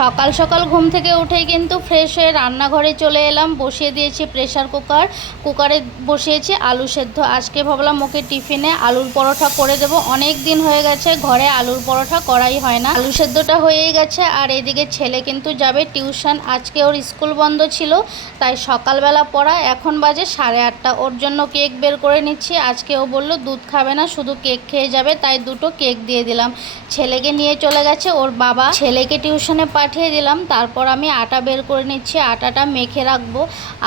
সকাল সকাল ঘুম থেকে উঠেই কিন্তু ফ্রেশ হয়ে রান্নাঘরে চলে এলাম। বসিয়ে দিয়েছি প্রেসার কুকার কুকারে বসিয়েছি আলু সেদ্ধ। আজকে ভাবলাম ওকে টিফিনে আলুর পরোটা করে দেব। অনেক দিন হয়ে গেছে, ঘরে আলুর পরোটা করাই হয় না। আলু সেদ্ধটা হয়েই গেছে আর এদিকে ছেলে কিন্তু যাবে টিউশন আজকে ওর স্কুল বন্ধ ছিল, তাই সকালবেলা পড়া। এখন বাজে সাড়ে আটটা। ওর জন্য কেক বের করে নিচ্ছি। আজকে ও বলল, দুধ খাবে না, শুধু কেক খেয়ে যাবে। তাই দুটো কেক দিয়ে দিলাম। ছেলেকে নিয়ে চলে গেছে ওর বাবা। ছেলেকে টিউশনে পাঠিয়ে দিলাম, তারপর আমি আটা বের করে নিচ্ছি, আটাটা মেখে রাখব।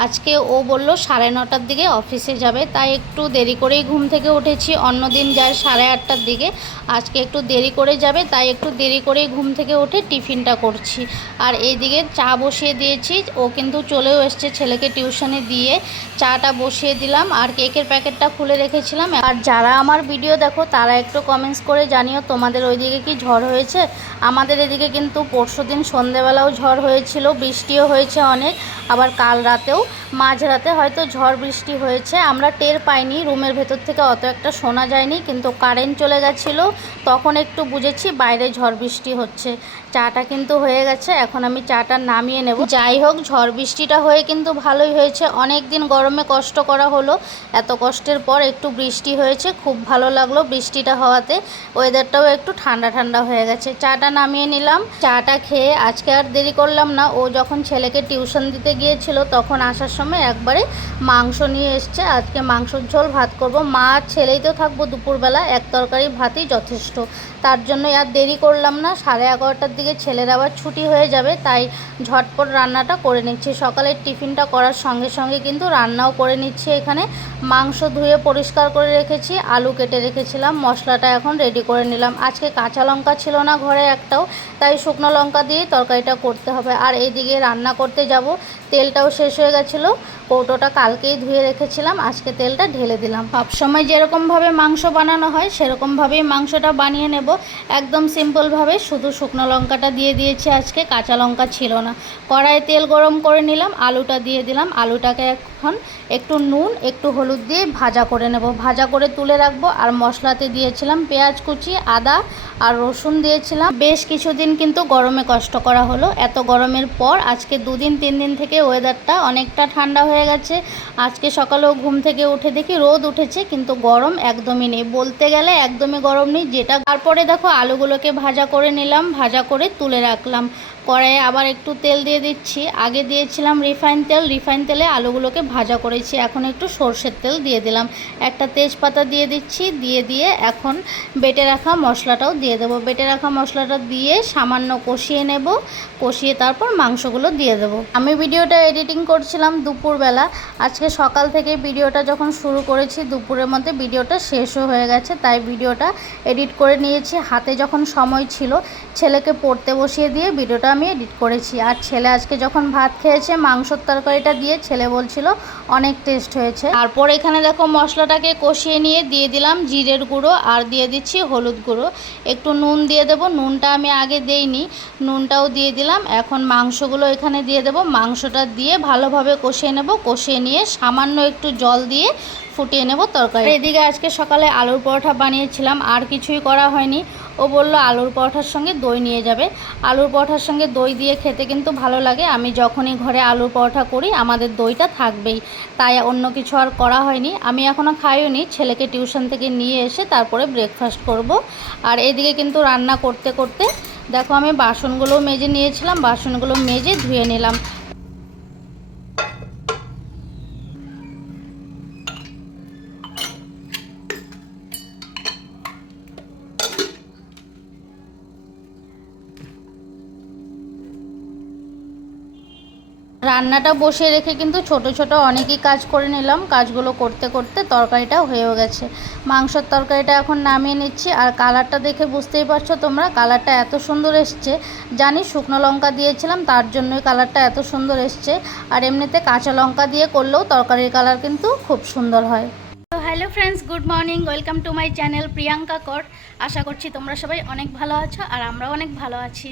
আজকে ও বলল সাড়ে নটার দিকে অফিসে যাবে, তাই একটু দেরি করেই ঘুম থেকে উঠেছি, অন্যদিন যায় সাড়ে আটটার দিকে। আজকে একটু দেরি করে যাবে, তাই একটু দেরি করেই ঘুম থেকে উঠে টিফিনটা করছি। আর এইদিকে চা বসিয়ে দিয়েছি, ও কিন্তু চলেও এসছে ছেলেকে টিউশনে দিয়ে। চাটা বসিয়ে দিলাম, আর কেকের প্যাকেটটা খুলে রেখেছিলাম। আর যারা আমার ভিডিও দেখো, তারা একটু কমেন্টস করে জানিও তোমাদের ওইদিকে কি ঝড় হয়েছে। আমাদের এদিকে কিন্তু পরশুদিন সন্ধেবেলাও ঝড় হয়েছিল, বৃষ্টিও হয়েছে অনেক, আবার কাল রাতেও। মাঝরাতে হয়তো ঝড় বৃষ্টি হয়েছে, আমরা টের পাইনি, রুমের ভেতর থেকে অত একটা শোনা যায়নি, কিন্তু কারেন্ট চলে গেছিল, তখন একটু বুঝেছি বাইরে ঝড় বৃষ্টি হচ্ছে। চাটা কিন্তু হয়ে গেছে, এখন আমি চাটা নামিয়ে নেব। যাই হোক, ঝড় বৃষ্টিটা হয়ে কিন্তু ভালোই হয়েছে অনেক দিন গরমে কষ্ট করা হলো, এত কষ্টের পর একটু বৃষ্টি হয়েছে, খুব ভালো লাগল বৃষ্টিটা হওয়াতে ওয়েদারটাও একটু ঠান্ডা ঠান্ডা হয়ে গেছে। চাটা নামিয়ে নিলাম, চাটা খেয়ে আজকে আর দেরি করলাম না। ও যখন ছেলেকে টিউশন দিতে গিয়েছিল, তখন আসার সময় একবারে মাংস নিয়ে এসছে। আজকে মাংসর ঝোল, ভাত করব। মা আর ছেলেই তো থাকব দুপুরবেলা, এক তরকারি ভাতই যথেষ্ট। তার জন্য আর দেরি করলাম না। সাড়ে এগারোটার দিকে ছেলের আবার ছুটি হয়ে যাবে, তাই ঝটপট রান্নাটা করে নিচ্ছি। সকালের টিফিনটা করার সঙ্গে সঙ্গে কিন্তু রান্নাও করে নিচ্ছি এখানে। মাংস ধুয়ে পরিষ্কার করে রেখেছি, আলু কেটে রেখেছিলাম, মশলাটা এখন রেডি করে নিলাম। আজকে কাঁচা লঙ্কা ছিল না ঘরে একটাও, তাই শুকনো লঙ্কা দিয়েই তরকারিটা করতে হবে। আর এইদিকে রান্না করতে যাব। তেলটাও শেষ হয়ে গেছিল। কৌটোটা কালকেই ধুয়ে রেখেছিলাম। আজকে তেলটা ঢেলে দিলাম। সবসময় যেরকমভাবে মাংস বানানো হয়, সেরকমভাবেই মাংসটা বানিয়ে নেব। একদম সিম্পলভাবে। শুধু শুকনো লঙ্কাটা দিয়ে দিয়েছি আজকে। কাঁচা লঙ্কা ছিল না। কড়াইয়ে তেল গরম করে নিলাম। আলুটা দিয়ে দিলাম। আলুটাকে এখন একটু নুন, একটু হলুদ দিয়ে ভাজা করে নেব। ভাজা করে তুলে রাখব। আর মশলাতে দিয়েছিলাম পেঁয়াজ কুচি, আদা আর রসুন দিয়েছিলাম। বেশ কিছুদিন কিন্তু গরমে কষ্ট করা হলো। এত গরমের পর আজকে দুদিন, তিন দিন থেকে ওয়েদারটা অনেকটা ঠান্ডা হয়ে গেছে। আজকে সকালেও ঘুম থেকে উঠে দেখি রোদ উঠেছে, কিন্তু গরম একদমই নেই। বলতে গেলে একদমই গরম নেই যেটা। তারপরে দেখো আলুগুলোকে ভাজা করে নিলাম, ভাজা করে তুলে রাখলাম। কড়াইয়ে আবার একটু তেল দিয়ে দিচ্ছি। আগে দিয়েছিলাম রিফাইন তেল রিফাইন তেলে আলুগুলোকে ভাজা করেছি। এখন একটু সর্ষের তেল দিয়ে দিলাম। একটা তেজপাতা দিয়ে দিচ্ছি, দিয়ে দিয়ে এখন বেটে রাখা মশলাটাও দিয়ে দেবো। বেটে রাখা মশলাটা দিয়ে সামান্য কষিয়ে নেব। কষিয়ে তারপর মাংসগুলো দিয়ে দেবো। আমি ভিডিওটা এডিটিং করছিলাম দুপুরবেলা। আজকে সকাল থেকে ভিডিওটা যখন শুরু করেছি, দুপুরের মধ্যে ভিডিওটা শেষও হয়ে গেছে। তাই ভিডিওটা এডিট করে নিয়েছি। হাতে যখন সময় ছিল, ছেলেকে পড়তে বসিয়ে দিয়ে ভিডিওটা আমি এডিট করেছি। আর ছেলে আজকে যখন ভাত খেয়েছে, মাংসর তরকারিটা দিয়ে ছেলে বলছিল, অনেক টেস্ট হয়েছে। তারপর এখানে দেখো মশলাটাকে কষিয়ে নিয়ে দিয়ে দিলাম জিরের গুঁড়ো আর দিয়ে দিচ্ছি হলুদ গুঁড়ো। একটু নুন দিয়ে দেব। নুনটা আমি আগে দেইনি, নুনটাও দিয়ে দিলাম। এখন মাংসগুলো এখানে দিয়ে দেব। মাংসটা দিয়ে ভালোভাবে কষিয়ে নেব। কষিয়ে নিয়ে সামান্য একটু জল দিয়ে ফুটিয়ে নেব তরকারি। এদিকে আজকে সকালে আলুর পরোটা বানিয়েছিলাম, আর কিছুই করা হয়নি। ও বলল, আলুর পরোটার সঙ্গে দই নিয়ে যাবে। আলুর পরোটার সঙ্গে দই দিয়ে খেতে কিন্তু ভালো লাগে। আমি যখনই ঘরে আলুর পরোটা করি, আমাদের দইটা থাকবেই। তাই অন্য কিছু আর করা হয়নি। আমি এখনও খাইওনি। ছেলেকে টিউশন থেকে নিয়ে এসে তারপরে ব্রেকফাস্ট করব। আর এদিকে কিন্তু রান্না করতে করতে, দেখো আমি বাসনগুলো মেজে নিয়েছিলাম। বাসনগুলো মেজে ধুয়ে নিলাম। রান্নাটা বসিয়ে রেখে কিন্তু ছোট ছোট অনেকই কাজ করে নিলাম। কাজগুলো করতে করতে তরকারিটা হয়েও গেছে। মাংসর তরকারিটা এখন নামিয়ে নিচ্ছি। আর কালারটা দেখে বুঝতেই পারছ তোমরা, কালারটা এত সুন্দর এসছে। জানি শুকনো লঙ্কা দিয়েছিলাম, তার জন্যই কালারটা এত সুন্দর এসছে। আর এমনিতে কাঁচা লঙ্কা দিয়ে করলেও তরকারির কালার কিন্তু খুব সুন্দর হয়। তো hello friends, good morning, welcome to my channel Priyanka Kar. আশা করছি তোমরা সবাই অনেক ভালো আছো আর আমরাও অনেক ভালো আছি।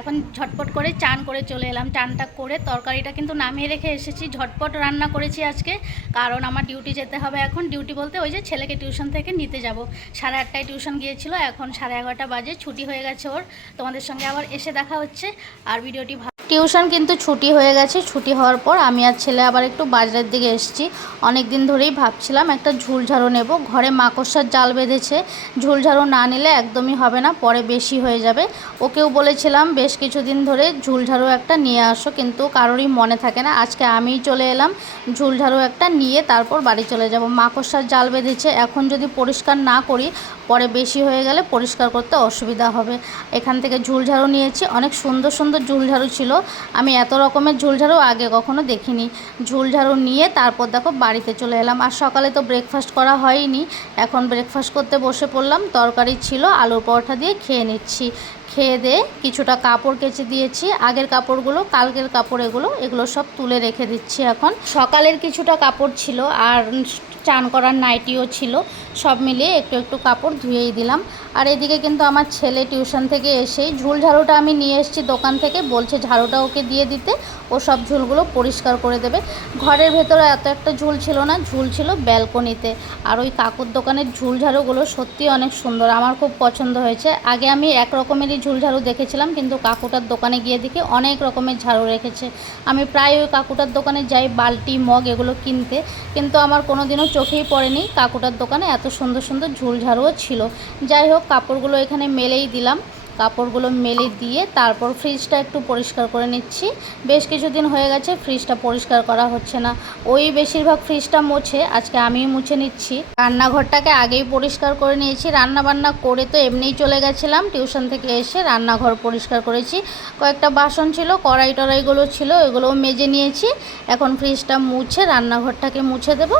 এখন ঝটপট করে চান করে চলে এলাম, চানটা করে তরকারিটা কিন্তু নামিয়ে রেখে এসেছি। ঝটপট রান্না করেছি আজকে, কারণ আমার ডিউটি যেতে হবে এখন। ডিউটি বলতে ওই যে ছেলেকে টিউশন থেকে নিতে যাব। সাড়ে আটটায় টিউশন গিয়েছিল, এখন সাড়ে এগারোটা বাজে, ছুটি হয়ে গেছে ওর। তোমাদের সঙ্গে আবার এসে দেখা হচ্ছে, আর ভিডিওটি টিউশন কিন্তু ছুটি হয়ে গেছে, ছুটি হওয়ার পর আমি আর ছেলে আবার একটু বাজারের দিকে এসেছি। অনেক দিন ধরেই ভাবছিলাম একটা ঝুল ঝাড়ু নেব। ঘরে মাকড়সার জাল বেঁধেছে ঝুল ঝাড়ু না নিলে একদমই হবে না, পরে বেশি হয়ে যাবে। ওকেও বলেছিলাম, বেশ কিছুদিন ধরে ঝুল ঝাড়ু একটা নিয়ে আসো। কিন্তু কারোরই মনে থাকে না, আজকে আমিই চলে এলাম ঝুল ঝাড়ু একটা নিয়ে তারপর বাড়ি চলে যাব। মাকড়সার জাল বেঁধেছে, এখন যদি পরিষ্কার না করি, পরে বেশি হয়ে গেলে পরিষ্কার করতে অসুবিধা হবে। এখান থেকে ঝুল ঝাড়ু নিয়েছি, অনেক সুন্দর সুন্দর ঝুল ঝাড়ু ছিল। আমি এত রকমের ঝুল ঝাড়ু আগে কখনো দেখিনি। ঝুল ঝাড়ু নিয়ে তারপর দেখো বাড়িতে চলে এলাম। আর সকালে তো ব্রেকফাস্ট করা হয়নি। এখন ব্রেকফাস্ট করতে বসে পড়লাম। তরকারি ছিল, আলুর পরোটা দিয়ে খেয়ে নিচ্ছি। খেয়ে দিয়ে কিছুটা কাপড় কেচে দিয়েছি, আগের কাপড়গুলো, কালকের কাপড় এগুলো এগুলো সব তুলে রেখে দিচ্ছি এখন। সকালের কিছুটা কাপড় ছিল আর চান করার নাইটিও ছিল, সব মিলিয়ে একটু একটু কাপড় ধুয়েই দিলাম। আর এদিকে কিন্তু আমার ছেলে টিউশন থেকে এসেই ঝুল ঝাড়ুটা আমি নিয়ে এসেছি দোকান থেকে, বলছে ঝাড়ুটা ওকে দিয়ে দিতে, ও সব ঝুলগুলো পরিষ্কার করে দেবে। ঘরের ভেতরে এত একটা ঝুল ছিল না, ঝুল ছিল ব্যালকনিতে। আর ওই কাকুর দোকানের ঝুল ঝাড়ুগুলো সত্যি অনেক সুন্দর, আমার খুব পছন্দ হয়েছে। আগে আমি এক রকমেরই ঝুল ঝাড়ু দেখেছিলাম, কিন্তু কাকুটার দোকানে গিয়ে দেখি অনেক রকমের ঝাড়ু রেখেছে। আমি প্রায় ওই কাকুটার দোকানে যাই, বালতি, মগ এগুলো কিনতে, কিন্তু আমার কোনো দিনও চোখেই পড়েনি কাকুটার দোকানে এত সুন্দর সুন্দর ঝুল ঝাড়ুও ছিল। যাই হোক, কাপড়গুলো এখানে মেলেই দিলাম। কাপড়গুলো মেলে দিয়ে তারপর ফ্রিজটা একটু পরিষ্কার করে নিচ্ছি। বেশ কিছুদিন হয়ে গেছে ফ্রিজটা পরিষ্কার করা হচ্ছে না। ওই বেশিরভাগ ফ্রিজটা মোছে, আজকে আমিই মুছে নিচ্ছি। রান্নাঘরটাকে আগেই পরিষ্কার করে নিয়েছি। রান্না বান্না করে তো এমনিই চলে গেছিলাম। টিউশন থেকে এসে রান্নাঘর পরিষ্কার করেছি। কয়েকটা বাসন ছিল কড়াই টড়াইগুলো ছিল এগুলোও মেজে নিয়েছি। এখন ফ্রিজটা মুছে, রান্নাঘরটাকে মুছে দেব।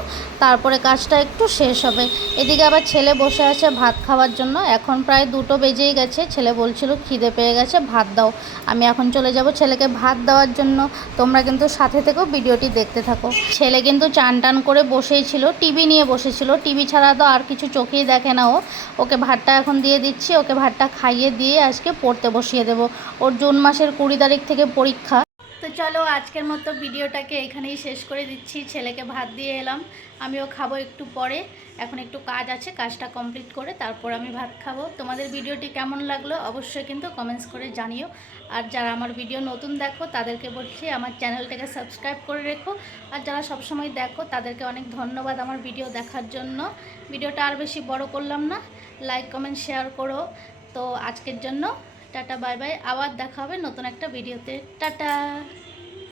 তারপরে কাজটা একটু শেষ হবে। এদিকে আবার ছেলে বসে আছে ভাত খাওয়ার জন্য। এখন প্রায় দুটো বেজেই গেছে। ছেলে বলছিল, খিদে পেয়ে গেছে, ভাত দাও। আমি এখন চলে যাব ছেলেকে ভাত দেওয়ার জন্য। তোমরা কিন্তু সাথে থেকেও ভিডিওটি দেখতে থাকো। ছেলে কিন্তু চান টান করে বসেই ছিল, টিভি নিয়ে বসেছিল। টিভি ছাড়া তো আর কিছু চোখেই দেখে না ও। ওকে ভাতটা এখন দিয়ে দিচ্ছি, ওকে ভাতটা খাইয়ে দিয়ে আজকে পড়তে বসিয়ে দেব। ওর জুন মাসের কুড়ি তারিখ থেকে পরীক্ষা। তো চলো আজকের মতো ভিডিওটাকে এখানেই শেষ করে দিচ্ছি। ছেলেকে ভাত দিয়ে এলাম, আমিও খাব একটু পরে। এখন একটু কাজ আছে, কাজটা কমপ্লিট করে তারপর আমি ভাত খাব। তোমাদের ভিডিওটি কেমন লাগল অবশ্যই কিন্তু কমেন্টস করে জানিও। আর যারা আমার ভিডিও নতুন দেখো, তাদেরকে বলছি আমার চ্যানেলটাকে সাবস্ক্রাইব করে রেখো। আর যারা সবসময় দেখো, তাদেরকে অনেক ধন্যবাদ আমার ভিডিও দেখার জন্য। ভিডিওটা আর বেশি বড় করলাম না, লাইক, কমেন্ট, শেয়ার করো। তো আজকের জন্য টাটা বাই বাই। আবার দেখা হবে নতুন একটা ভিডিওতে। টাটা!